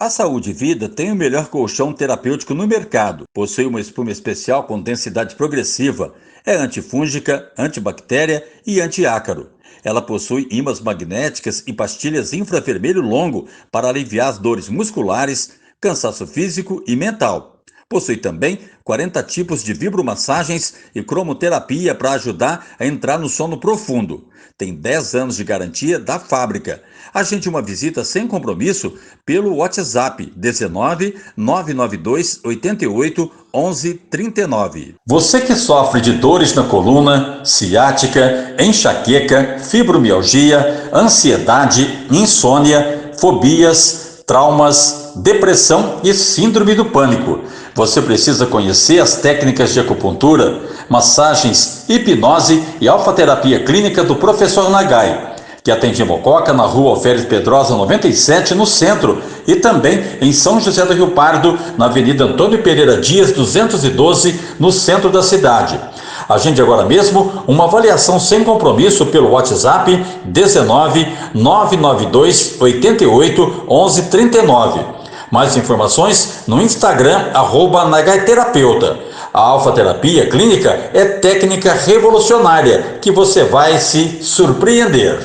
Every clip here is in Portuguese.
A Saúde Vida tem o melhor colchão terapêutico no mercado. Possui uma espuma especial com densidade progressiva. É antifúngica, antibactéria e antiácaro. Ela possui ímãs magnéticas e pastilhas infravermelho longo para aliviar as dores musculares, cansaço físico e mental. Possui também 40 tipos de vibromassagens e cromoterapia para ajudar a entrar no sono profundo. Tem 10 anos de garantia da fábrica. Agende uma visita sem compromisso pelo WhatsApp 19 992 88 11 39. Você que sofre de dores na coluna, ciática, enxaqueca, fibromialgia, ansiedade, insônia, fobias, traumas, depressão e síndrome do pânico. Você precisa conhecer as técnicas de acupuntura, massagens, hipnose e alfaterapia clínica do professor Nagai, que atende em Mococa, na rua Alferes Pedrosa 97, no centro, e também em São José do Rio Pardo, na Avenida Antônio Pereira Dias 212, no centro da cidade. Agende agora mesmo uma avaliação sem compromisso pelo WhatsApp 19 992 88 11 39. Mais informações no Instagram, @nagaiterapeuta. A alfaterapia clínica é técnica revolucionária que você vai se surpreender.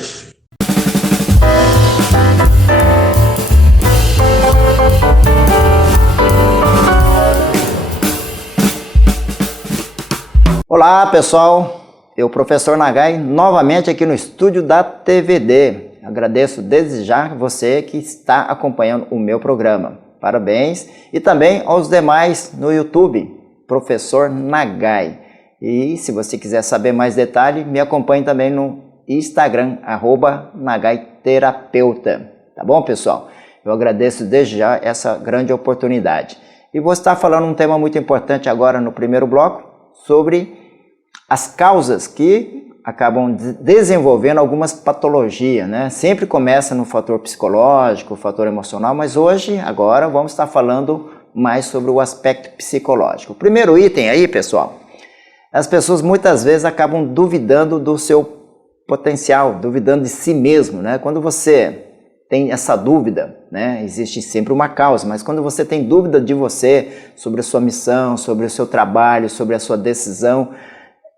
Olá pessoal, eu professor Nagai, novamente aqui no estúdio da TVD. Agradeço desde já você que está acompanhando o meu programa. Parabéns. E também aos demais no YouTube, professor Nagai. E se você quiser saber mais detalhes, me acompanhe também no Instagram, @nagaiterapeuta. Tá bom, pessoal? Eu agradeço desde já essa grande oportunidade. E vou estar falando um tema muito importante agora no primeiro bloco, sobre as causas que acabam desenvolvendo algumas patologias, né? Sempre começa no fator psicológico, fator emocional, mas hoje, agora, vamos estar falando mais sobre o aspecto psicológico. O primeiro item aí, pessoal, as pessoas muitas vezes acabam duvidando do seu potencial, duvidando de si mesmo, né? Quando você tem essa dúvida, né? Existe sempre uma causa, mas quando você tem dúvida de você, sobre a sua missão, sobre o seu trabalho, sobre a sua decisão,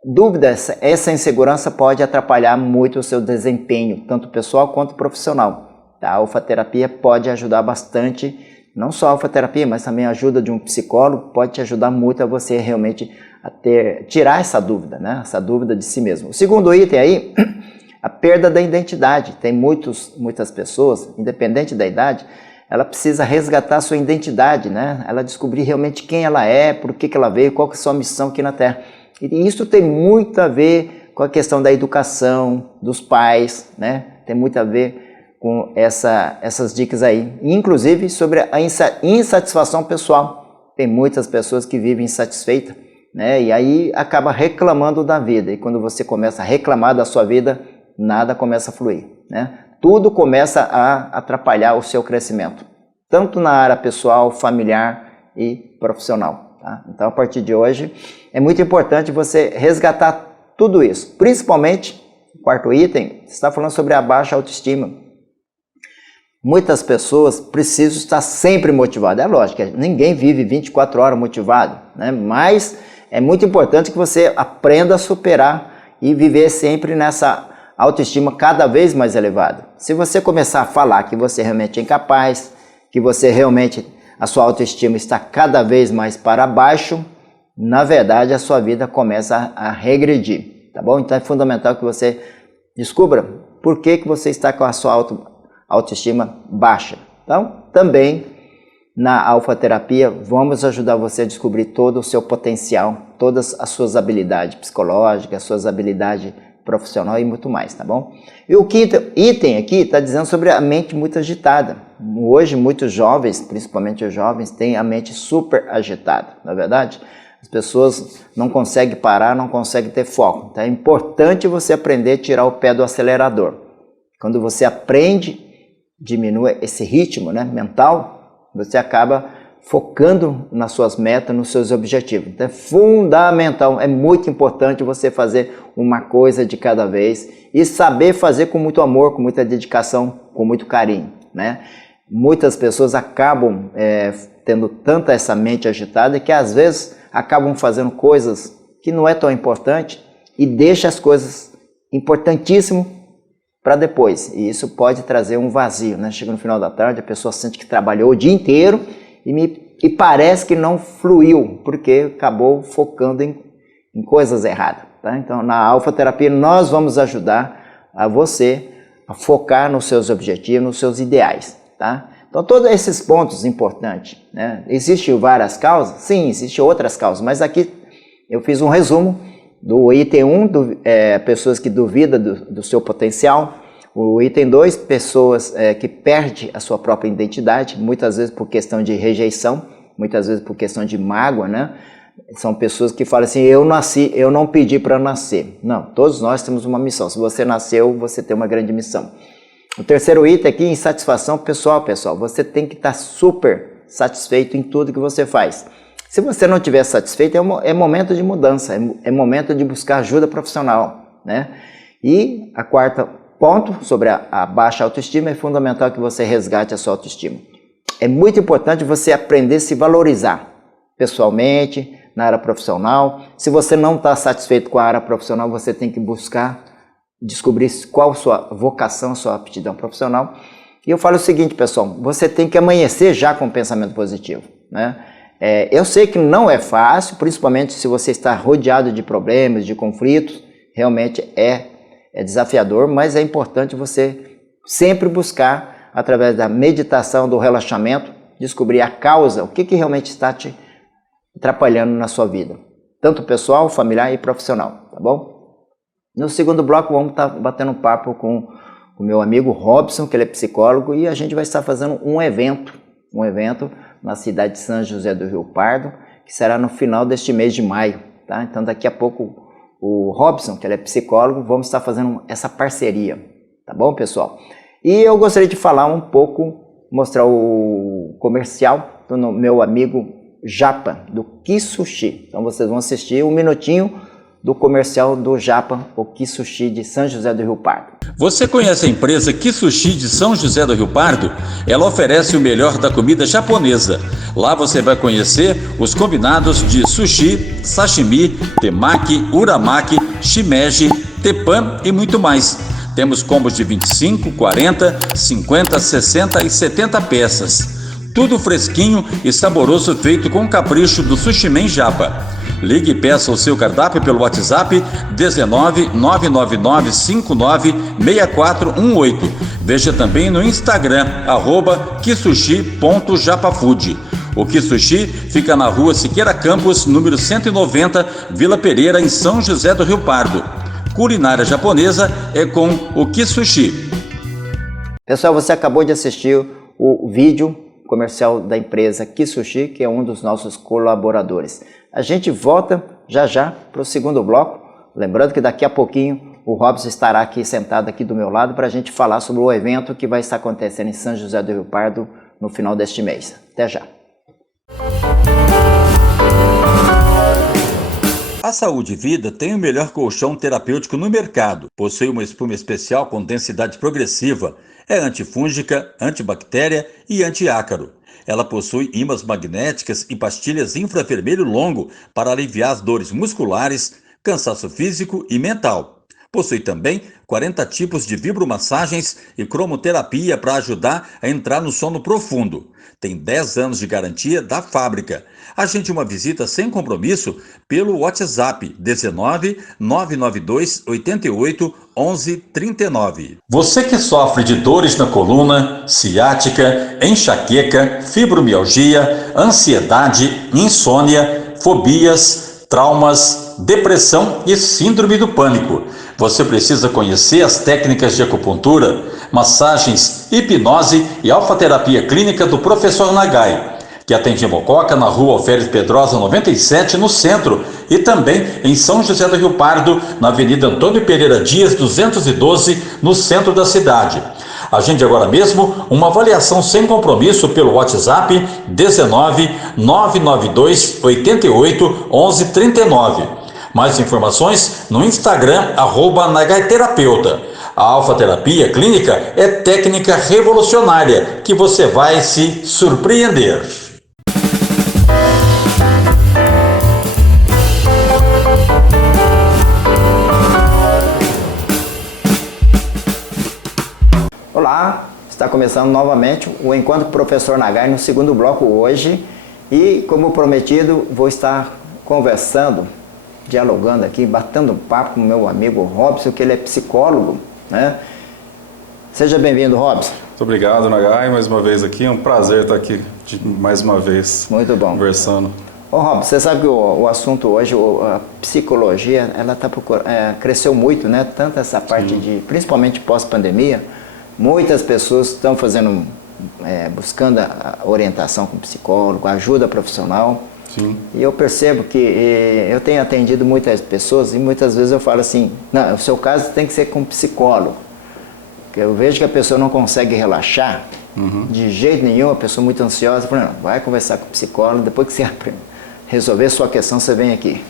dúvida, essa insegurança pode atrapalhar muito o seu desempenho, tanto pessoal quanto profissional. A alfaterapia pode ajudar bastante, não só a alfaterapia, mas também a ajuda de um psicólogo pode te ajudar muito a você realmente tirar essa dúvida, né? Essa dúvida de si mesmo. O segundo item aí, a perda da identidade. Tem muitas pessoas, independente da idade, ela precisa resgatar a sua identidade, né? Ela descobrir realmente quem ela é, por que ela veio, qual que é a sua missão aqui na Terra. E isso tem muito a ver com a questão da educação, dos pais, né? Tem muito a ver com essas dicas aí. Inclusive sobre a insatisfação pessoal. Tem muitas pessoas que vivem insatisfeitas, né? E aí acaba reclamando da vida. E quando você começa a reclamar da sua vida, nada começa a fluir, né? Tudo começa a atrapalhar o seu crescimento, tanto na área pessoal, familiar e profissional. Tá? Então, a partir de hoje, é muito importante você resgatar tudo isso. Principalmente, o quarto item, você está falando sobre a baixa autoestima. Muitas pessoas precisam estar sempre motivadas. É lógico, ninguém vive 24 horas motivado, né? Mas é muito importante que você aprenda a superar e viver sempre nessa autoestima cada vez mais elevada. Se você começar a falar que você realmente é incapaz, que você realmente, a sua autoestima está cada vez mais para baixo, na verdade a sua vida começa a regredir, tá bom? Então é fundamental que você descubra por que você está com a sua autoestima baixa. Então, também na alfaterapia vamos ajudar você a descobrir todo o seu potencial, todas as suas habilidades psicológicas, as suas habilidades profissional e muito mais, tá bom? E o quinto item aqui está dizendo sobre a mente muito agitada. Hoje, muitos jovens, principalmente os jovens, têm a mente super agitada, não é verdade? As pessoas não conseguem parar, não conseguem ter foco. Então é importante você aprender a tirar o pé do acelerador. Quando você aprende, diminui esse ritmo, né, mental, você acaba focando nas suas metas, nos seus objetivos. Então é fundamental, é muito importante você fazer uma coisa de cada vez e saber fazer com muito amor, com muita dedicação, com muito carinho, né? muitas pessoas acabam tendo tanta essa mente agitada que às vezes acabam fazendo coisas que não é tão importante e deixa as coisas importantíssimas para depois. E isso pode trazer um vazio, né? Chega no final da tarde, a pessoa sente que trabalhou o dia inteiro e parece que não fluiu, porque acabou focando em coisas erradas. Tá? Então, na alfa-terapia, nós vamos ajudar a você a focar nos seus objetivos, nos seus ideais. Tá? Então, todos esses pontos importantes, né? Existem várias causas? Sim, existem outras causas, mas aqui eu fiz um resumo do item 1, pessoas que duvidam do seu potencial. O item 2, pessoas que perdem a sua própria identidade, muitas vezes por questão de rejeição, muitas vezes por questão de mágoa, né? São pessoas que falam assim, eu nasci, eu não pedi para nascer. Não, todos nós temos uma missão. Se você nasceu, você tem uma grande missão. O terceiro item aqui, insatisfação pessoal. Você tem que estar super satisfeito em tudo que você faz. Se você não estiver satisfeito, é momento de mudança, é momento de buscar ajuda profissional, né? E a quarta ponto, sobre a baixa autoestima, é fundamental que você resgate a sua autoestima. É muito importante você aprender a se valorizar, pessoalmente, na área profissional. Se você não está satisfeito com a área profissional, você tem que buscar descobrir qual a sua vocação, a sua aptidão profissional. E eu falo o seguinte, pessoal, você tem que amanhecer já com um pensamento positivo, né? Eu sei que não é fácil, principalmente se você está rodeado de problemas, de conflitos, realmente é desafiador, mas é importante você sempre buscar, através da meditação, do relaxamento, descobrir a causa, o que realmente está te atrapalhando na sua vida, tanto pessoal, familiar e profissional, tá bom? No segundo bloco vamos estar batendo um papo com o meu amigo Robson, que ele é psicólogo, e a gente vai estar fazendo um evento na cidade de São José do Rio Pardo, que será no final deste mês de maio, tá? Então daqui a pouco o Robson, que ele é psicólogo, vamos estar fazendo essa parceria, tá bom, pessoal? E eu gostaria de falar um pouco, mostrar o comercial do meu amigo Japa, do Kisushi. Então vocês vão assistir um minutinho do comercial do Japa, o Kisushi de São José do Rio Pardo. Você conhece a empresa Kisushi de São José do Rio Pardo? Ela oferece o melhor da comida japonesa. Lá você vai conhecer os combinados de sushi, sashimi, temaki, uramaki, shimeji, teppan e muito mais. Temos combos de 25, 40, 50, 60 e 70 peças. Tudo fresquinho e saboroso, feito com capricho do Sushimen Japa. Ligue e peça o seu cardápio pelo WhatsApp 19 999 59 6418. Veja também no Instagram, @kisushi.japafood. O Kisushi fica na rua Siqueira Campos, número 190, Vila Pereira, em São José do Rio Pardo. Culinária japonesa é com o Kisushi. Pessoal, você acabou de assistir o vídeo comercial da empresa Kisushi, que é um dos nossos colaboradores. A gente volta já para o segundo bloco, lembrando que daqui a pouquinho o Robson estará aqui sentado aqui do meu lado para a gente falar sobre o evento que vai estar acontecendo em São José do Rio Pardo no final deste mês. Até já! A Saúde Vida tem o melhor colchão terapêutico no mercado. Possui uma espuma especial com densidade progressiva. É antifúngica, antibactéria e antiácaro. Ela possui ímãs magnéticas e pastilhas infravermelho longo para aliviar as dores musculares, cansaço físico e mental. Possui também 40 tipos de vibromassagens e cromoterapia para ajudar a entrar no sono profundo. Tem 10 anos de garantia da fábrica. Agende uma visita sem compromisso pelo WhatsApp 19 992 88 11 39. Você que sofre de dores na coluna, ciática, enxaqueca, fibromialgia, ansiedade, insônia, fobias, traumas, depressão e síndrome do pânico. Você precisa conhecer as técnicas de acupuntura, massagens, hipnose e alfaterapia clínica do Professor Nagai, que atende em Mococa, na rua Alferes Pedrosa 97, no centro, e também em São José do Rio Pardo, na Avenida Antônio Pereira Dias 212, no centro da cidade. Agende agora mesmo uma avaliação sem compromisso pelo WhatsApp 19 992 88 11 39. Mais informações no Instagram, @nagaiterapeuta. A alfa-terapia clínica é técnica revolucionária que você vai se surpreender. Olá, está começando novamente o Encontro com o Professor Nagai no segundo bloco hoje e, como prometido, vou estar conversando, dialogando aqui, batendo um papo com o meu amigo Robson, que ele é psicólogo, né? Seja bem-vindo, Robson. Muito obrigado, Nagai, mais uma vez aqui, é um prazer estar aqui mais uma vez. Muito bom. Conversando. Ô Robson, você sabe que o assunto hoje, a psicologia, ela cresceu muito, né? Tanto essa parte de, principalmente pós-pandemia, muitas pessoas estão buscando a orientação com psicólogo, ajuda profissional. Sim. E eu percebo que eu tenho atendido muitas pessoas e muitas vezes eu falo assim, não, o seu caso tem que ser com psicólogo. Porque eu vejo que a pessoa não consegue relaxar, de jeito nenhum, a pessoa muito ansiosa, eu falo, não, vai conversar com o psicólogo, depois que você resolver sua questão, você vem aqui.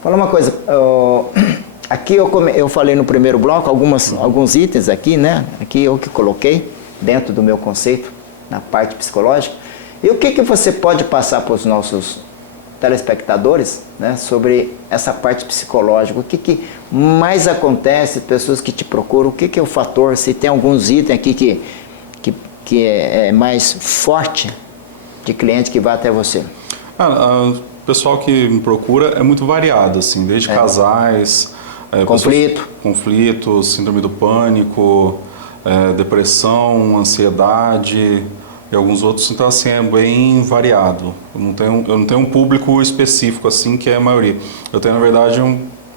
Fala uma coisa, aqui eu falei no primeiro bloco alguns itens aqui, né? Aqui eu que coloquei dentro do meu conceito, na parte psicológica. E o que você pode passar para os nossos telespectadores, né, sobre essa parte psicológica? O que mais acontece, pessoas que te procuram, o que é o fator, se tem alguns itens aqui que é mais forte de cliente que vai até você? O pessoal que me procura é muito variado, assim, desde casais, conflitos, síndrome do pânico, depressão, ansiedade e alguns outros. Então, assim, é bem variado. Eu não tenho um público específico, assim, que é a maioria. Eu tenho, na verdade,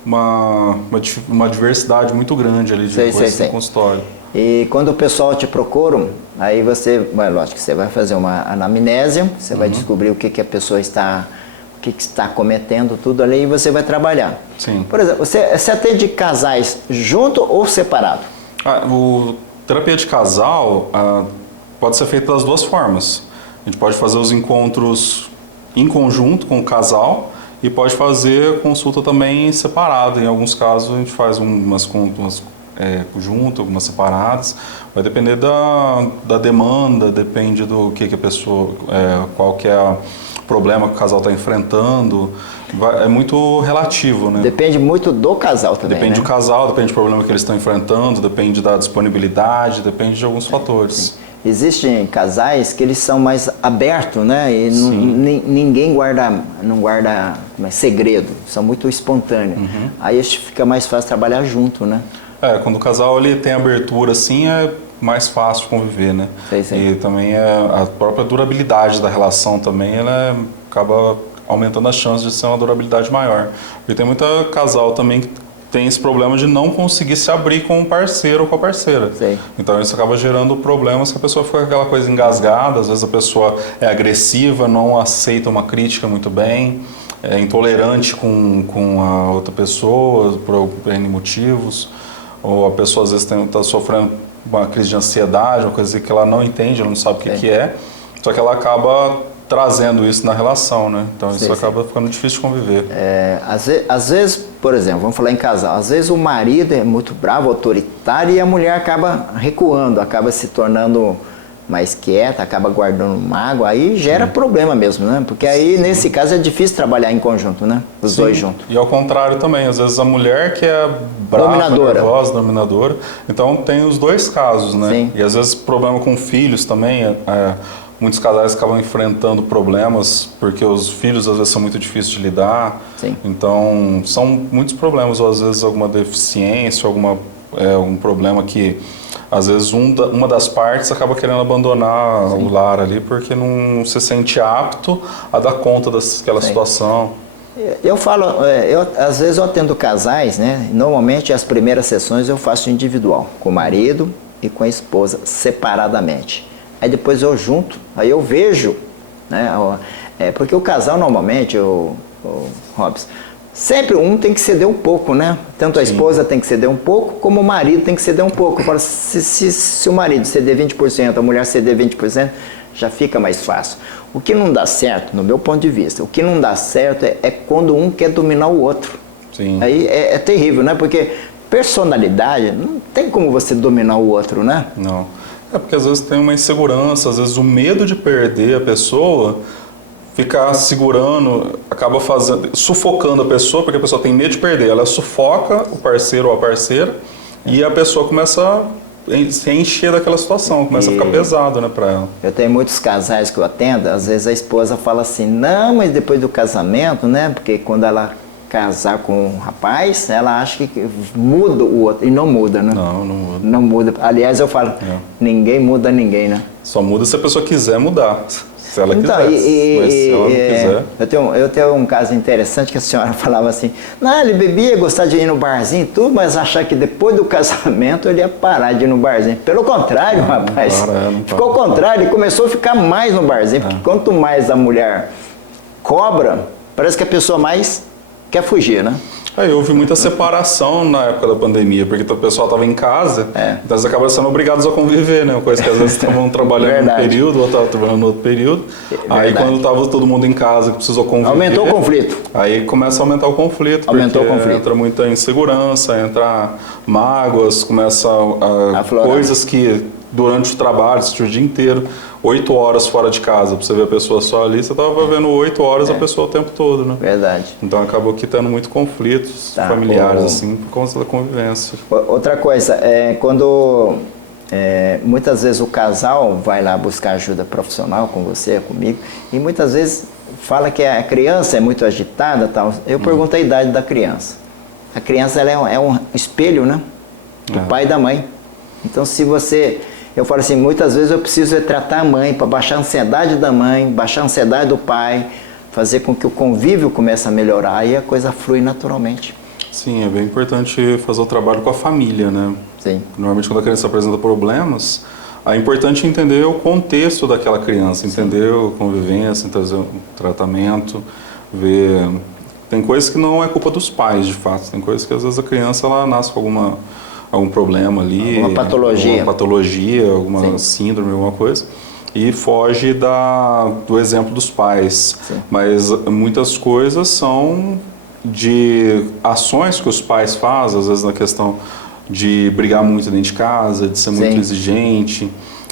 uma diversidade muito grande ali de coisas no consultório. E quando o pessoal te procura, aí lógico que você vai fazer uma anamnese, você vai descobrir o que a pessoa está cometendo, tudo ali, e você vai trabalhar. Sim. Por exemplo, você atende casais junto ou separado? Terapia de casal pode ser feita das duas formas. A gente pode fazer os encontros em conjunto com o casal e pode fazer consulta também separada. Em alguns casos a gente faz umas consultas junto, algumas separadas. Vai depender da demanda, depende do que a pessoa, qual que é o problema que o casal está enfrentando. É muito relativo, né? Depende muito do casal também, Depende né? do casal, depende do problema que eles estão enfrentando, depende da disponibilidade, depende de alguns fatores. Sim. Existem casais que eles são mais abertos, né? E ninguém não guarda segredo, são muito espontâneos. Aí fica mais fácil trabalhar junto, né? Quando o casal ele tem abertura assim, é mais fácil conviver, né? Sim. E também a própria durabilidade da relação também, ela acaba aumentando as chances de ser uma durabilidade maior. Porque tem muito casal também que tem esse problema de não conseguir se abrir com o parceiro ou com a parceira. Sim. Então isso acaba gerando problemas que a pessoa fica com aquela coisa engasgada, às vezes a pessoa é agressiva, não aceita uma crítica muito bem, é intolerante com a outra pessoa por N motivos, ou a pessoa às vezes está sofrendo uma crise de ansiedade, uma coisa que ela não entende, ela não sabe o que é, só que ela acaba trazendo isso na relação, né? Então isso acaba ficando difícil de conviver. Às vezes, por exemplo, vamos falar em casal, às vezes o marido é muito bravo, autoritário, e a mulher acaba recuando, acaba se tornando mais quieta, acaba guardando mágoa, aí gera problema mesmo, né? Porque aí, nesse caso, é difícil trabalhar em conjunto, né? Os dois juntos. E ao contrário também, às vezes a mulher que é brava, nervosa, dominadora, então tem os dois casos, né? Sim. E às vezes problema com filhos também, muitos casais acabam enfrentando problemas porque os filhos às vezes são muito difíceis de lidar. Sim. Então são muitos problemas, ou às vezes alguma deficiência, um problema que às vezes uma das partes acaba querendo abandonar o lar ali porque não se sente apto a dar conta daquela situação. Eu falo, às vezes eu atendo casais, né? Normalmente as primeiras sessões eu faço individual, com o marido e com a esposa, separadamente. Aí depois eu junto, aí eu vejo, né? Porque o casal normalmente, o Robson, sempre um tem que ceder um pouco, né? Tanto a esposa tem que ceder um pouco, como o marido tem que ceder um pouco. Eu falo, se o marido ceder 20%, a mulher ceder 20%, já fica mais fácil. O que não dá certo, no meu ponto de vista, o que não dá certo é quando um quer dominar o outro. Sim. Aí é terrível, né? Porque personalidade, não tem como você dominar o outro, né? Não. É porque às vezes tem uma insegurança, às vezes o medo de perder a pessoa, ficar segurando, acaba sufocando a pessoa, porque a pessoa tem medo de perder. Ela sufoca o parceiro ou a parceira e a pessoa começa a se encher daquela situação, começa a ficar pesado, né, para ela. Eu tenho muitos casais que eu atendo, às vezes a esposa fala assim, não, mas depois do casamento, né, porque quando ela casar com um rapaz, ela acha que muda o outro, e não muda, né? Não muda. Não muda. Aliás, eu falo, ninguém muda ninguém, né? Só muda se a pessoa quiser mudar, se ela então, quiser, mas se ela não quiser... Eu tenho um caso interessante que a senhora falava assim, não, ele bebia, gostava de ir no barzinho e tudo, mas achar que depois do casamento ele ia parar de ir no barzinho. Pelo contrário, rapaz, ficou ao contrário, ele começou a ficar mais no barzinho, porque quanto mais a mulher cobra, parece que a pessoa mais quer fugir, né? Aí houve muita separação na época da pandemia, porque o pessoal estava em casa, então eles acabaram sendo obrigados a conviver, né? Uma coisa que às vezes estavam trabalhando num período, ou estavam trabalhando no outro período. Aí quando estava todo mundo em casa, que precisou conviver... Aumentou o conflito. Aí começa a aumentar o conflito, entra muita insegurança, entra mágoas, começa coisas que durante o trabalho, o dia inteiro, 8 horas fora de casa, pra você ver a pessoa só ali, você tava vendo 8 horas a pessoa o tempo todo, né? Verdade. Então acabou que tendo muito conflitos familiares, assim, por conta da convivência. Outra coisa, quando muitas vezes o casal vai lá buscar ajuda profissional com você, comigo, e muitas vezes fala que a criança é muito agitada, tal. Eu pergunto a idade da criança. A criança ela é um espelho, né? Do pai e da mãe. Então se você... Eu falo assim, muitas vezes eu preciso tratar a mãe para baixar a ansiedade da mãe, baixar a ansiedade do pai, fazer com que o convívio comece a melhorar e a coisa flui naturalmente. Sim, é bem importante fazer o trabalho com a família, né? Sim. Normalmente quando a criança apresenta problemas, é importante entender o contexto daquela criança, entender a convivência, entender o tratamento, ver... Tem coisas que não é culpa dos pais, de fato. Tem coisas que às vezes a criança ela nasce com algum problema ali, alguma patologia, alguma síndrome, alguma coisa, e foge do exemplo dos pais. Sim. Mas muitas coisas são de ações que os pais fazem, às vezes na questão de brigar muito dentro de casa, de ser muito exigente,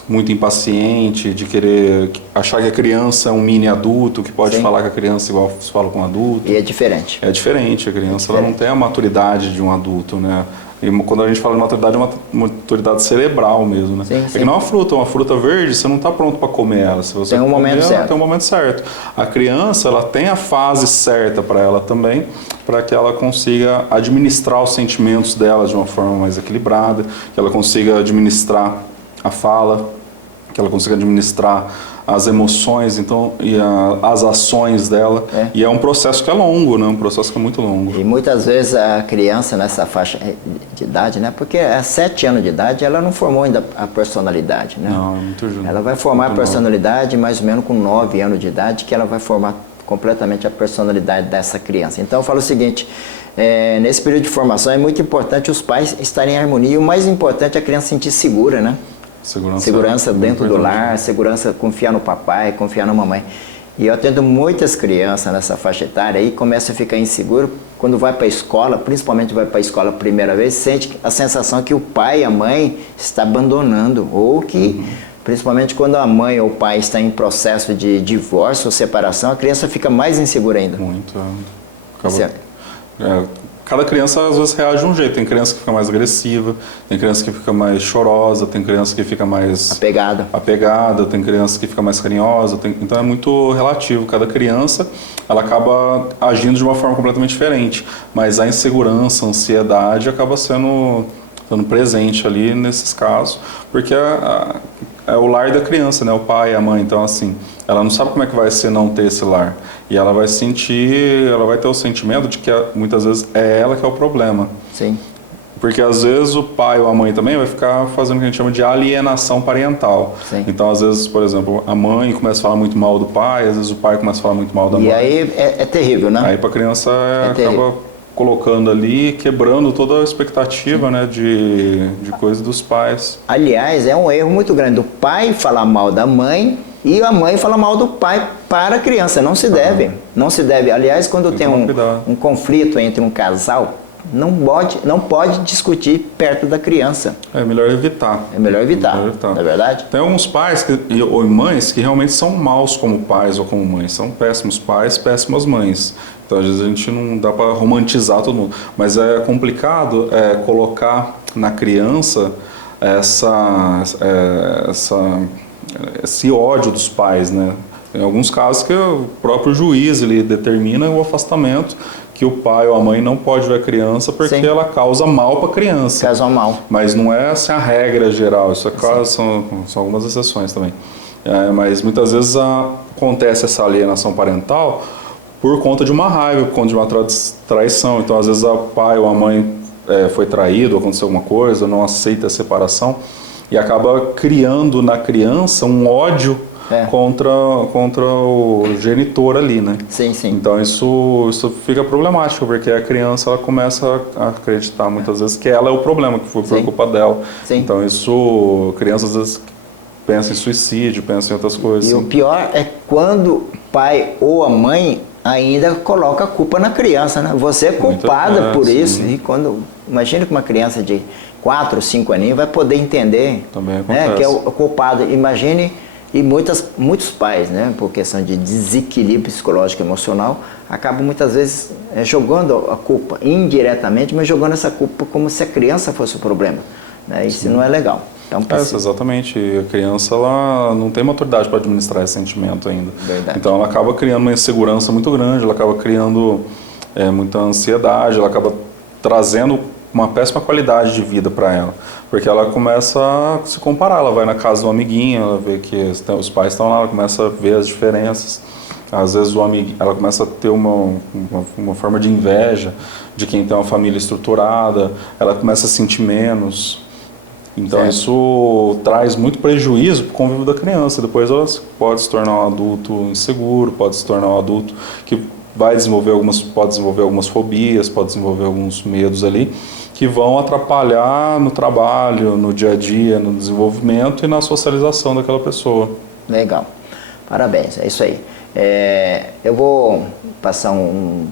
muito impaciente, de querer achar que a criança é um mini adulto, que pode falar com a criança igual se fala com um adulto. E é diferente. É diferente, a criança ela não tem a maturidade de um adulto, né? E quando a gente fala de maturidade, é uma maturidade cerebral mesmo, né? Sim, é que não é uma fruta verde, você não está pronto para comer ela. Se você tem um momento certo. Tem um momento certo. A criança, ela tem a fase certa para ela também, para que ela consiga administrar os sentimentos dela de uma forma mais equilibrada, que ela consiga administrar a fala, que ela consiga administrar as emoções, então, e as ações dela. E é um processo que é longo, né? Um processo que é muito longo. E muitas vezes a criança nessa faixa de idade, né? Porque a 7 anos de idade ela não formou ainda a personalidade, né? Não, é muito junto. Ela vai formar a personalidade mais ou menos com 9 anos de idade, que ela vai formar completamente a personalidade dessa criança. Então eu falo o seguinte, nesse período de formação é muito importante os pais estarem em harmonia, e o mais importante é a criança se sentir segura, né? Segurança dentro do lar, segurança, confiar no papai, confiar na mamãe. E eu atendo muitas crianças nessa faixa etária e começa a ficar inseguro quando vai para a escola, principalmente vai para a escola a primeira vez, sente a sensação que o pai e a mãe está abandonando, ou que, principalmente quando a mãe ou o pai está em processo de divórcio ou separação, a criança fica mais insegura ainda. Muito. Cada criança às vezes reage de um jeito. Tem criança que fica mais agressiva, tem criança que fica mais chorosa, tem criança que fica mais apegada, tem criança que fica mais carinhosa, então é muito relativo. Cada criança ela acaba agindo de uma forma completamente diferente, mas a insegurança, a ansiedade acaba sendo presente ali nesses casos, porque é o lar da criança, né? O pai, a mãe, então assim, ela não sabe como é que vai ser não ter esse lar. E ela vai ter o sentimento de que muitas vezes é ela que é o problema. Sim. Porque às vezes o pai ou a mãe também vai ficar fazendo o que a gente chama de alienação parental. Sim. Então às vezes, por exemplo, a mãe começa a falar muito mal do pai, às vezes o pai começa a falar muito mal da mãe. E aí é terrível, né? Aí para a criança acaba colocando ali, quebrando toda a expectativa, né, de coisa dos pais. Aliás, é um erro muito grande do pai falar mal da mãe e a mãe falar mal do pai para a criança. Não se deve. Não se deve. Aliás, quando tem um conflito entre um casal, não pode discutir perto da criança. É melhor evitar. É melhor evitar, não é verdade? Tem alguns pais ou mães que realmente são maus como pais ou como mães. São péssimos pais, péssimas mães. Então, às vezes, a gente não dá para romantizar todo mundo. Mas é complicado colocar na criança esse ódio dos pais, né? Em alguns casos que o próprio juiz ele determina o afastamento, que o pai ou a mãe não pode ver a criança porque Sim. ela causa mal para a criança. Causa mal. Mas não é assim a regra geral, isso são algumas exceções também. Mas muitas vezes acontece essa alienação parental por conta de uma raiva, por conta de uma traição. Então, às vezes, o pai ou a mãe foi traído, aconteceu alguma coisa, não aceita a separação e acaba criando na criança um ódio contra o genitor ali, né? Sim, sim. Então isso fica problemático, porque a criança ela começa a acreditar muitas vezes que ela é o problema, que foi por culpa dela. Sim. Então crianças às vezes pensam em suicídio, pensam em outras coisas. E o pior é quando o pai ou a mãe ainda coloca a culpa na criança, né? Você é culpada por isso. E imagina que uma criança de 4 ou 5 aninhos vai poder entender, né, que é o culpado. Imagine, e muitos pais, né, por questão de desequilíbrio psicológico e emocional, acabam muitas vezes jogando a culpa indiretamente, mas jogando essa culpa como se a criança fosse o problema, né? Isso não é legal. Então, exatamente. A criança ela não tem maturidade para administrar esse sentimento ainda. Verdade. Então ela acaba criando uma insegurança muito grande, ela acaba criando muita ansiedade, ela acaba trazendo uma péssima qualidade de vida para ela, porque ela começa a se comparar, ela vai na casa do amiguinho, ela vê que os pais estão lá, ela começa a ver as diferenças, às vezes ela começa a ter uma forma de inveja de quem tem uma família estruturada, ela começa a sentir menos, então isso traz muito prejuízo para o convívio da criança, depois ela pode se tornar um adulto inseguro, pode se tornar um adulto que pode desenvolver algumas fobias, pode desenvolver alguns medos ali, que vão atrapalhar no trabalho, no dia a dia, no desenvolvimento e na socialização daquela pessoa. Legal, parabéns, é isso aí. Eu vou passar um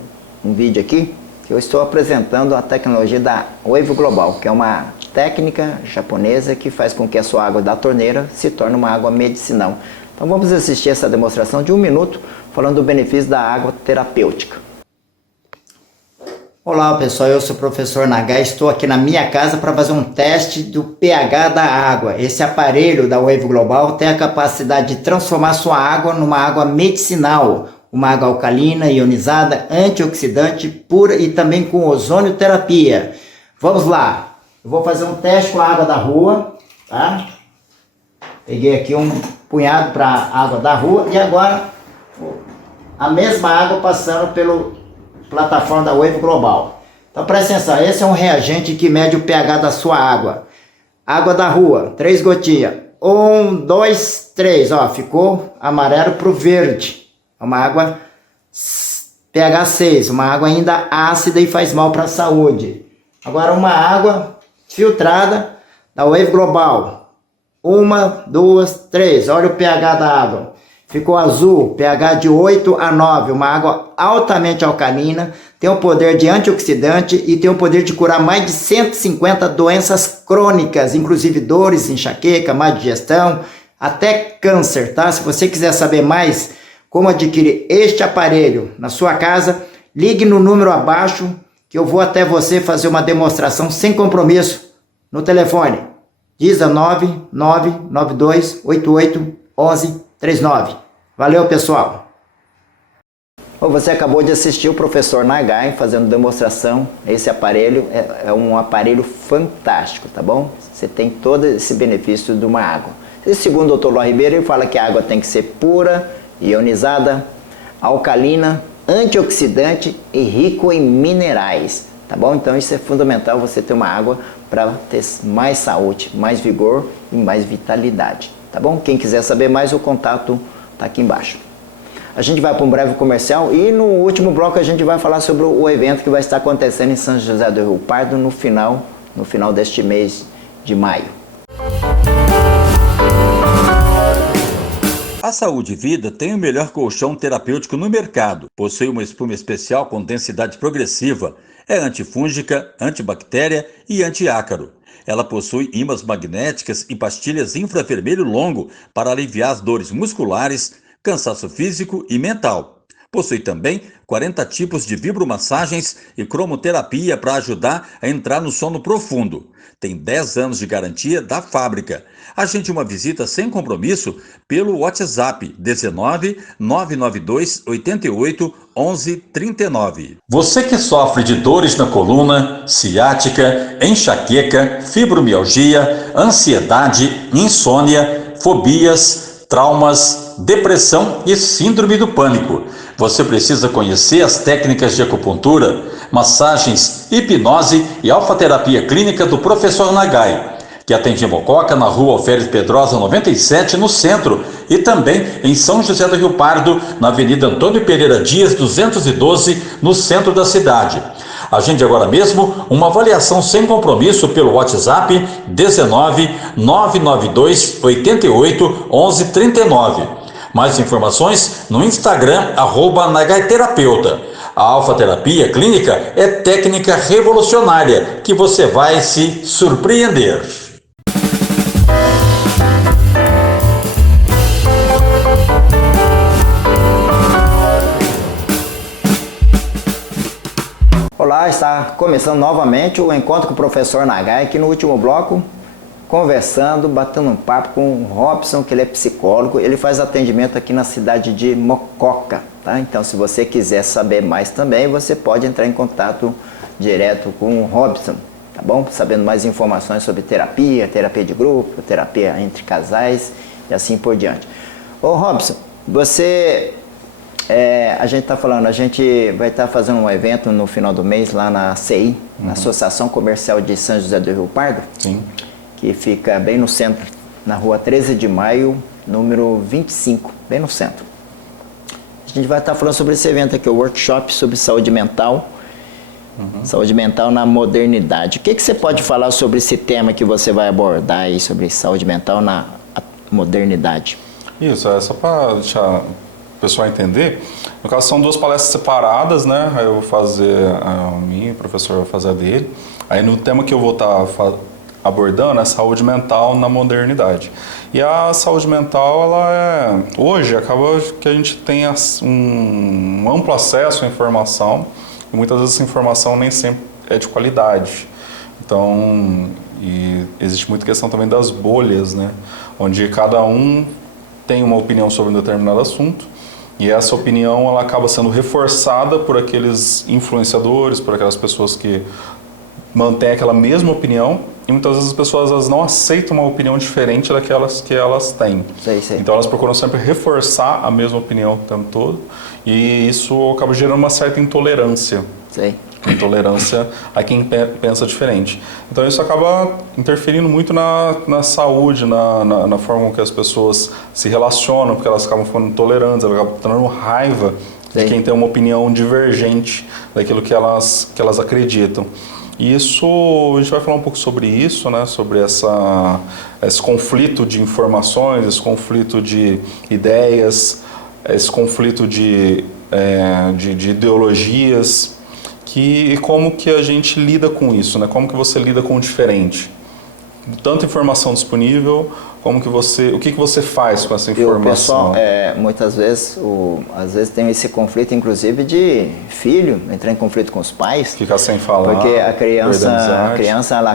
vídeo aqui, que eu estou apresentando a tecnologia da Wave Global, que é uma técnica japonesa que faz com que a sua água da torneira se torne uma água medicinal. Então vamos assistir essa demonstração de 1 minuto, falando do benefício da água terapêutica. Olá pessoal, eu sou o professor Nagai, estou aqui na minha casa para fazer um teste do pH da água. Esse aparelho da Wave Global tem a capacidade de transformar sua água numa água medicinal, uma água alcalina, ionizada, antioxidante, pura e também com ozonioterapia. Vamos lá, eu vou fazer um teste com a água da rua, tá? Peguei aqui um punhado para água da rua e agora a mesma água passando pela plataforma da Wave Global. Então presta atenção, esse é um reagente que mede o pH da sua água. Água da rua, 3 gotinhas. 1, 2, 3, ó, ficou amarelo para o verde. É uma água pH 6, uma água ainda ácida e faz mal para a saúde. Agora uma água filtrada da Wave Global. 1, 2, 3, olha o pH da água. Ficou azul, pH de 8 a 9, uma água altamente alcalina, tem o poder de antioxidante e tem o poder de curar mais de 150 doenças crônicas, inclusive dores, enxaqueca, má digestão, até câncer, tá? Se você quiser saber mais como adquirir este aparelho na sua casa, ligue no número abaixo que eu vou até você fazer uma demonstração sem compromisso no telefone. 19 992 88 11 39. Valeu, pessoal! Você acabou de assistir o professor Nagai fazendo demonstração. Esse aparelho é um aparelho fantástico, tá bom? Você tem todo esse benefício de uma água. E segundo o Dr. Ló Ribeiro, ele fala que a água tem que ser pura, ionizada, alcalina, antioxidante e rico em minerais, tá bom? Então isso é fundamental, você ter uma água para ter mais saúde, mais vigor e mais vitalidade, tá bom? Quem quiser saber mais, o contato tá aqui embaixo. A gente vai para um breve comercial e no último bloco a gente vai falar sobre o evento que vai estar acontecendo em São José do Rio Pardo no final deste mês de maio. A A Saúde Vida tem o melhor colchão terapêutico no mercado. Possui uma espuma especial com densidade progressiva. É antifúngica, antibactéria e antiácaro. Ela possui ímãs magnéticas e pastilhas infravermelho longo para aliviar as dores musculares, cansaço físico e mental. Possui também 40 tipos de vibromassagens e cromoterapia para ajudar a entrar no sono profundo. Tem 10 anos de garantia da fábrica. Agende uma visita sem compromisso pelo WhatsApp 19 992 88 11 39. Você que sofre de dores na coluna, ciática, enxaqueca, fibromialgia, ansiedade, insônia, fobias, traumas, depressão e síndrome do pânico. Você precisa conhecer as técnicas de acupuntura, massagens, hipnose e alfaterapia clínica do professor Nagai, que atende em Mococa, na rua Alferes Pedrosa 97, no centro, e também em São José do Rio Pardo, na Avenida Antônio Pereira Dias 212, no centro da cidade. Agende agora mesmo uma avaliação sem compromisso pelo WhatsApp 19 992 88 11 39. Mais informações no Instagram, @nagaiterapeuta. A alfaterapia clínica é técnica revolucionária que você vai se surpreender. Olá, está começando novamente o encontro com o professor Nagai, aqui no último bloco, conversando, batendo um papo com o Robson, que ele é psicólogo. Ele faz atendimento aqui na cidade de Mococa, tá? Então, se você quiser saber mais também, você pode entrar em contato direto com o Robson, tá bom? Sabendo mais informações sobre terapia, terapia de grupo, terapia entre casais e assim por diante. Ô Robson, você... a gente está falando, a gente vai estar fazendo um evento no final do mês lá na CI, na Associação Comercial de São José do Rio Pardo. Sim. Que fica bem no centro, na rua 13 de maio, número 25, bem no centro. A gente vai estar falando sobre esse evento aqui, o workshop sobre saúde mental, saúde mental na modernidade. O que você pode falar sobre esse tema que você vai abordar aí, sobre saúde mental na modernidade? Isso, é só para deixar o pessoal entender. No caso, são duas palestras separadas, né? Aí eu vou fazer a minha, o professor vai fazer a dele. Aí no tema que eu vou estar abordando é saúde mental na modernidade. E a saúde mental, ela hoje acaba que a gente tem um amplo acesso à informação, e muitas vezes essa informação nem sempre é de qualidade. Então, e existe muita questão também das bolhas, né? Onde cada um tem uma opinião sobre um determinado assunto, e essa opinião ela acaba sendo reforçada por aqueles influenciadores, por aquelas pessoas que mantêm aquela mesma opinião, e muitas vezes as pessoas elas não aceitam uma opinião diferente daquelas que elas têm. Sei. Então elas procuram sempre reforçar a mesma opinião o tempo todo, e isso acaba gerando uma certa intolerância. Sei. Intolerância a quem pensa diferente. Então isso acaba interferindo muito na saúde, na forma com que as pessoas se relacionam, porque elas acabam ficando intolerantes, elas acabam tendo raiva de quem tem uma opinião divergente daquilo que elas acreditam. E isso, a gente vai falar um pouco sobre isso, né? Sobre esse conflito de informações, esse conflito de ideias, esse conflito de ideologias, e como que a gente lida com isso, né? Como que você lida com o diferente? Tanta informação disponível, o que você faz com essa informação? E o pessoal, muitas vezes, às vezes tem esse conflito, inclusive, de filho, entrar em conflito com os pais. Ficar sem falar. Porque a criança ela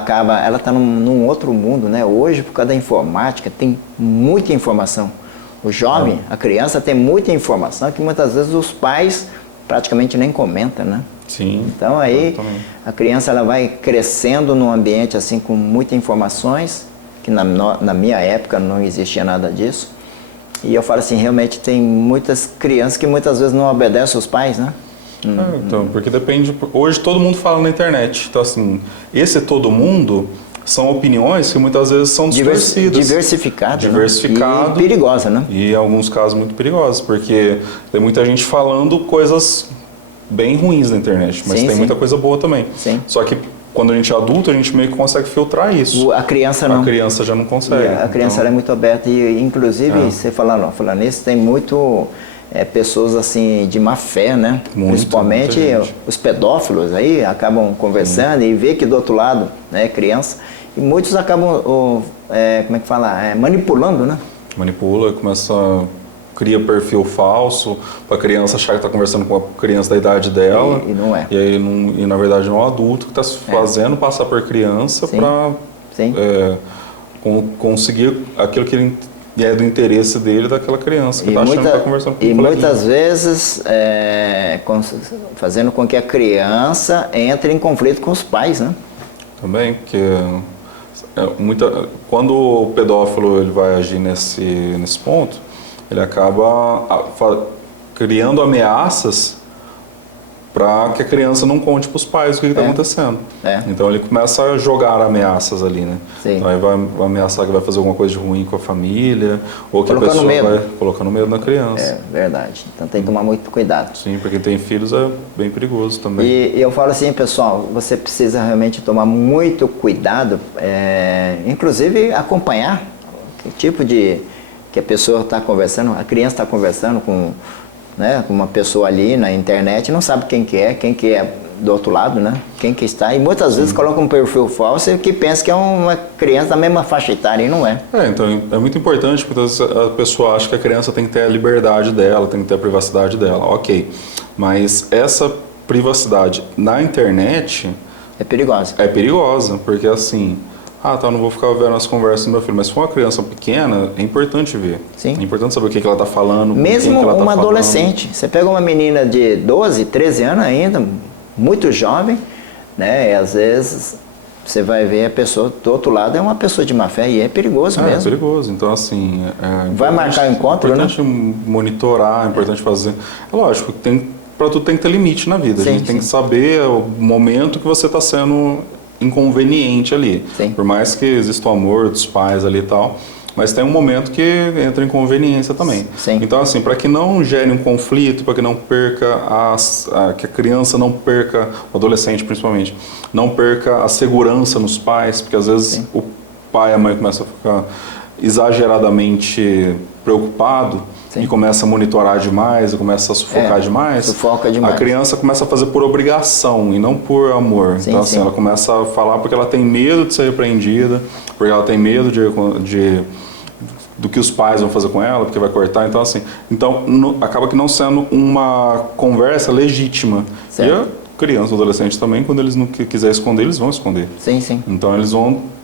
está num outro mundo, né? Hoje, por causa da informática, tem muita informação. O jovem, a criança tem muita informação que muitas vezes os pais praticamente nem comentam, né? Sim. Então aí a criança ela vai crescendo num ambiente assim com muitas informações, que na minha época não existia nada disso. E eu falo assim, realmente tem muitas crianças que muitas vezes não obedecem os pais, né? Então, porque depende... Hoje todo mundo fala na internet. Então assim, esse todo mundo são opiniões que muitas vezes são distorcidas. Diversificadas. Diversificado. Né? E perigosas, né? E em alguns casos muito perigosas, porque tem muita gente falando coisas bem ruins na internet, mas tem muita coisa boa também. Sim. Só que quando a gente é adulto, a gente meio que consegue filtrar isso. A criança não. A criança já não consegue. E a criança ela é muito aberta e, inclusive, você falando nisso, tem muito pessoas assim de má fé, né? Principalmente os pedófilos aí acabam conversando e vê que do outro lado, né, criança, e muitos acabam, como é que fala, manipulando, né? Manipula, cria perfil falso para a criança achar que está conversando com a criança da idade dela. E não é. E aí, na verdade, não é o adulto que está fazendo passar por criança para conseguir aquilo que ele é do interesse dele, daquela criança que está achando que está conversando com o coleguinha. Muitas vezes fazendo com que a criança entre em conflito com os pais, né? Também, porque quando o pedófilo ele vai agir nesse ponto, ele acaba criando ameaças para que a criança não conte para os pais o que está acontecendo. Então ele começa a jogar ameaças ali, né? Sim. Então aí vai ameaçar que vai fazer alguma coisa de ruim com a família, ou que a pessoa vai colocando medo na criança. É verdade. Então tem que tomar muito cuidado. Sim, porque quem tem filhos é bem perigoso também. E eu falo assim, pessoal, você precisa realmente tomar muito cuidado, inclusive acompanhar que tipo que a pessoa está conversando, a criança está conversando com uma pessoa ali na internet, não sabe quem que é do outro lado, né? Quem que está, e muitas vezes coloca um perfil falso que pensa que é uma criança da mesma faixa etária e não é. Então é muito importante, porque a pessoa acha que a criança tem que ter a liberdade dela, tem que ter a privacidade dela, ok. Mas essa privacidade na internet... é perigosa. É perigosa, porque assim... não vou ficar vendo as conversas do meu filho, mas se for uma criança pequena, é importante ver. Sim. É importante saber o que ela está falando, mesmo com quem que ela uma tá adolescente. falando. Você pega uma menina de 12, 13 anos ainda, muito jovem, né? E às vezes você vai ver a pessoa do outro lado é uma pessoa de má fé e é perigoso mesmo. É perigoso. Então, assim... vai marcar o encontro, né? É importante monitorar, é importante fazer... É lógico, para tudo tem que ter limite na vida. Sim, a gente tem que saber o momento que você está sendo... inconveniente ali. Sim. Por mais que exista o amor dos pais ali e tal, mas tem um momento que entra em conveniência também. Sim. Então, assim, para que não gere um conflito, para que não perca que a criança não perca, o adolescente principalmente, não perca a segurança nos pais, porque às vezes o pai e a mãe começam a ficar exageradamente preocupado. Sim. E começa a monitorar demais, e começa a sufocar demais. Sufoca demais. A criança começa a fazer por obrigação e não por amor. Sim, então, assim, ela começa a falar porque ela tem medo de ser repreendida, porque ela tem medo do que os pais vão fazer com ela, porque vai cortar. Então, assim, acaba que não sendo uma conversa legítima. Certo. E a criança, o adolescente também, quando eles não quiserem esconder, eles vão esconder. Sim, sim. Então, eles vão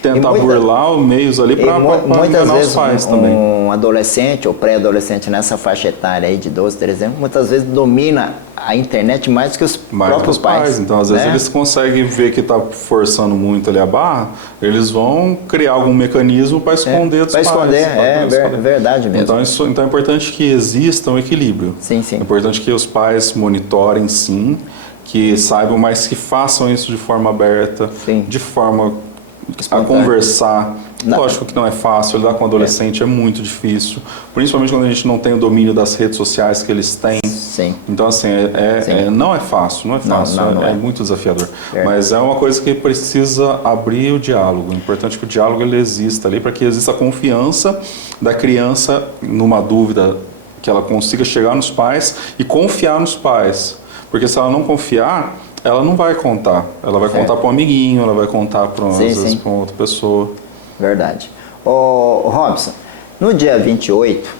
tentar burlar os meios ali para enganar os pais também. Um adolescente ou pré-adolescente nessa faixa etária aí de 12, 13 anos, muitas vezes domina a internet mais que os próprios pais. Então, às vezes, eles conseguem ver que está forçando muito ali a barra, eles vão criar algum mecanismo para esconder dos pais. Para esconder, verdade mesmo. Então é importante que exista um equilíbrio. Sim, sim. É importante que os pais monitorem, sim, que saibam, mas que façam isso de forma aberta, sim. De forma a conversar. Lógico que não é fácil, lidar com adolescente é muito difícil, principalmente quando a gente não tem o domínio das redes sociais que eles têm. Sim. Então, assim, não é fácil, é muito desafiador. Mas é uma coisa que precisa abrir o diálogo. É importante que o diálogo ele exista ali para que exista a confiança da criança numa dúvida, que ela consiga chegar nos pais e confiar nos pais. Porque se ela não confiar, ela não vai contar. Ela vai contar para um amiguinho, ela vai contar para uma outra pessoa. Verdade. Ô Robson, no dia 28,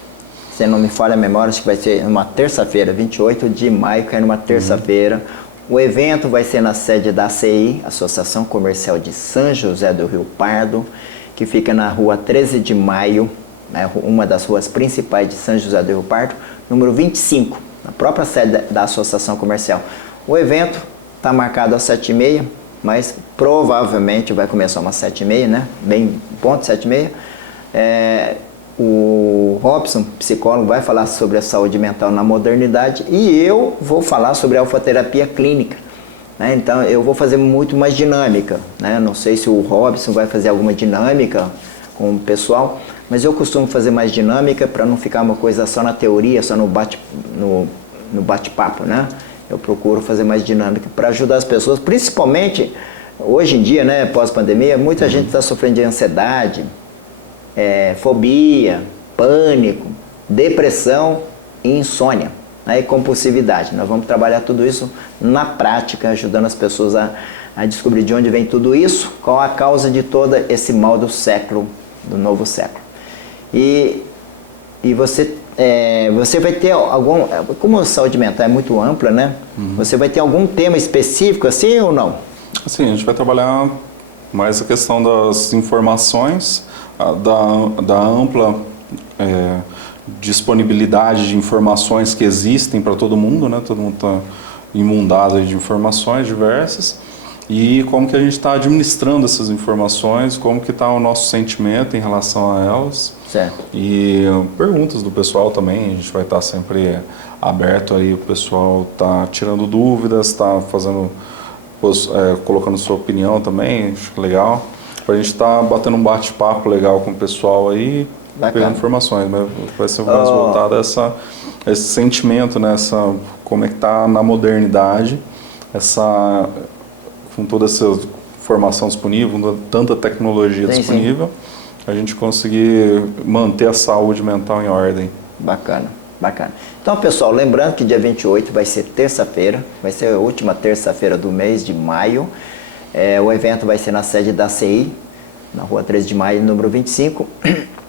se não me falha a memória, acho que vai ser uma terça-feira, 28 de maio, que é numa terça-feira. O evento vai ser na sede da ACI, Associação Comercial de São José do Rio Pardo, que fica na rua 13 de maio, né, uma das ruas principais de São José do Rio Pardo, número 25, na própria sede da Associação Comercial. O evento está marcado às 7h30, mas provavelmente vai começar umas 7h30, né? Bem ponto, 7h30. O Robson, psicólogo, vai falar sobre a saúde mental na modernidade e eu vou falar sobre a alfaterapia clínica. Né? Então eu vou fazer muito mais dinâmica. Né? Não sei se o Robson vai fazer alguma dinâmica com o pessoal, mas eu costumo fazer mais dinâmica para não ficar uma coisa só na teoria, só no bate-papo, né? Eu procuro fazer mais dinâmica para ajudar as pessoas, principalmente hoje em dia, né, pós-pandemia, muita gente está sofrendo de ansiedade, fobia, pânico, depressão e insônia, né, e compulsividade. Nós vamos trabalhar tudo isso na prática, ajudando as pessoas a descobrir de onde vem tudo isso, qual a causa de todo esse mal do século, do novo século. E você vai ter algum... Como a saúde mental é muito ampla, né? Você vai ter algum tema específico assim ou não? Sim, a gente vai trabalhar mais a questão das informações, da ampla disponibilidade de informações que existem para todo mundo, né? Todo mundo está inundado de informações diversas. E como que a gente está administrando essas informações, como que está o nosso sentimento em relação a elas. Certo. E perguntas do pessoal também, a gente vai estar sempre aberto aí, o pessoal está tirando dúvidas, está fazendo, colocando sua opinião também, acho que legal. Para a gente estar batendo um bate-papo legal com o pessoal aí, pegando informações, mas vai ser mais voltado a esse sentimento, né, como é que está na modernidade, com toda essa informação disponível, com tanta tecnologia disponível, a gente conseguir manter a saúde mental em ordem. Bacana, bacana. Então, pessoal, lembrando que dia 28 vai ser terça-feira, vai ser a última terça-feira do mês de maio. O evento vai ser na sede da CI, na rua 13 de maio, número 25.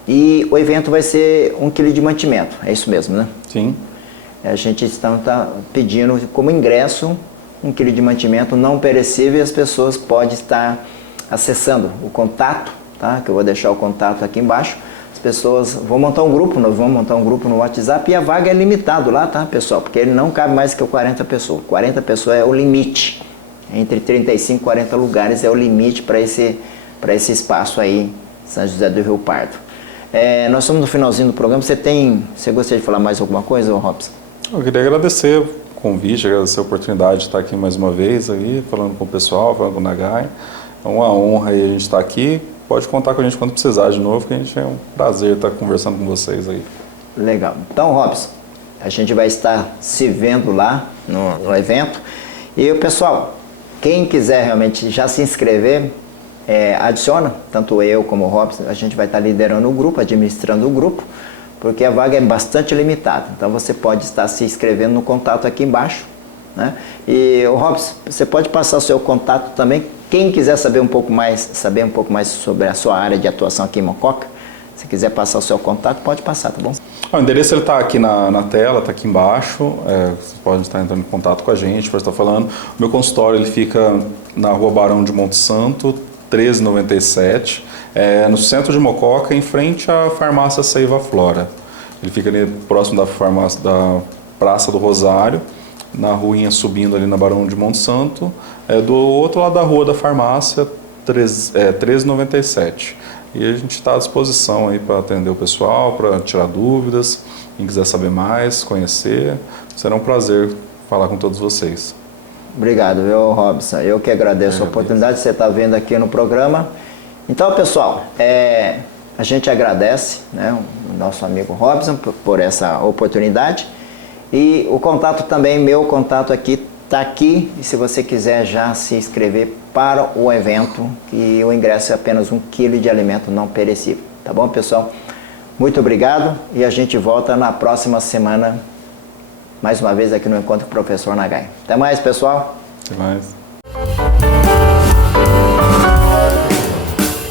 E o evento vai ser 1 kg de mantimento, é isso mesmo, né? Sim. A gente está pedindo como ingresso 1 kg de mantimento não perecível e as pessoas podem estar acessando o contato, tá? Que eu vou deixar o contato aqui embaixo. As pessoas vão montar um grupo, nós vamos montar um grupo no WhatsApp e a vaga é limitado lá, tá, pessoal? Porque ele não cabe mais que 40 pessoas. 40 pessoas é o limite. Entre 35 e 40 lugares é o limite para esse espaço aí, São José do Rio Pardo. Nós estamos no finalzinho do programa. Você gostaria de falar mais alguma coisa, Robson? Eu queria agradecer o convite, agradecer a oportunidade de estar aqui mais uma vez, aí, falando com o pessoal, falando com o Nagai. É uma honra aí a gente estar aqui. Pode contar com a gente quando precisar de novo, que a gente é um prazer estar conversando com vocês aí. Legal. Então, Robson, a gente vai estar se vendo lá no evento. E, pessoal, quem quiser realmente já se inscrever, adiciona, tanto eu como o Robson, a gente vai estar liderando o grupo, administrando o grupo, porque a vaga é bastante limitada. Então você pode estar se inscrevendo no contato aqui embaixo, né? E o Robson, você pode passar o seu contato também. Quem quiser saber um pouco mais sobre a sua área de atuação aqui em Mococa, se quiser passar o seu contato, pode passar, tá bom? O endereço está aqui na tela, está aqui embaixo. Você pode estar entrando em contato com a gente, pode estar falando. O meu consultório ele fica na Rua Barão de Monte Santo, 1397, no centro de Mococa, em frente à farmácia Seiva Flora. Ele fica ali próximo da farmácia da Praça do Rosário, na ruinha subindo ali na Barão de Monte Santo, do outro lado da rua da farmácia, 1397. E a gente está à disposição aí para atender o pessoal, para tirar dúvidas, quem quiser saber mais, conhecer, será um prazer falar com todos vocês. Obrigado, viu, Robson? Eu que agradeço a oportunidade de você estar vendo aqui no programa. Então, pessoal, a gente agradece, né, o nosso amigo Robson por essa oportunidade. E o contato também, meu contato aqui, está aqui. E se você quiser já se inscrever para o evento, que o ingresso é apenas 1 kg de alimento não perecível. Tá bom, pessoal? Muito obrigado e a gente volta na próxima semana, mais uma vez aqui no Encontro com o Professor Nagai. Até mais, pessoal. Até mais.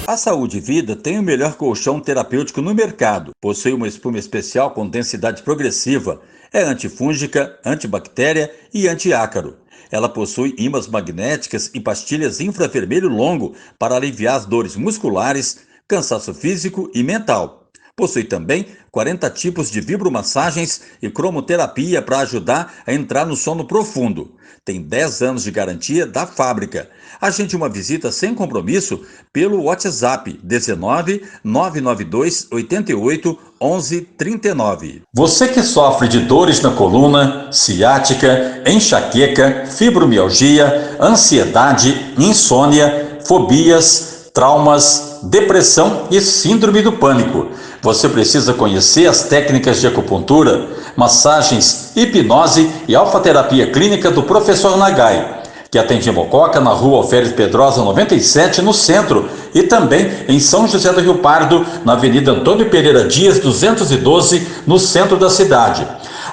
A Saúde Vida tem o melhor colchão terapêutico no mercado. Possui uma espuma especial com densidade progressiva. É antifúngica, antibactéria e antiácaro. Ela possui ímãs magnéticas e pastilhas infravermelho longo para aliviar as dores musculares, cansaço físico e mental. Possui também 40 tipos de vibromassagens e cromoterapia para ajudar a entrar no sono profundo. Tem 10 anos de garantia da fábrica. Agende uma visita sem compromisso pelo WhatsApp 19 992 88 11 39. Você que sofre de dores na coluna, ciática, enxaqueca, fibromialgia, ansiedade, insônia, fobias, traumas, depressão e síndrome do pânico. Você precisa conhecer as técnicas de acupuntura, massagens, hipnose e alfaterapia clínica do Professor Nagai. que atende em Mococa, na rua Alferes Pedrosa 97, no centro, e também em São José do Rio Pardo, na Avenida Antônio Pereira Dias 212, no centro da cidade.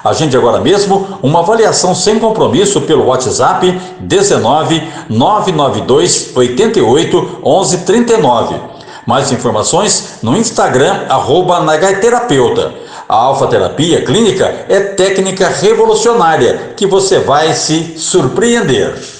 Agende agora mesmo uma avaliação sem compromisso pelo WhatsApp 19 992 88 11 39. Mais informações no Instagram @nagaiterapeuta. A alfa-terapia clínica é técnica revolucionária que você vai se surpreender.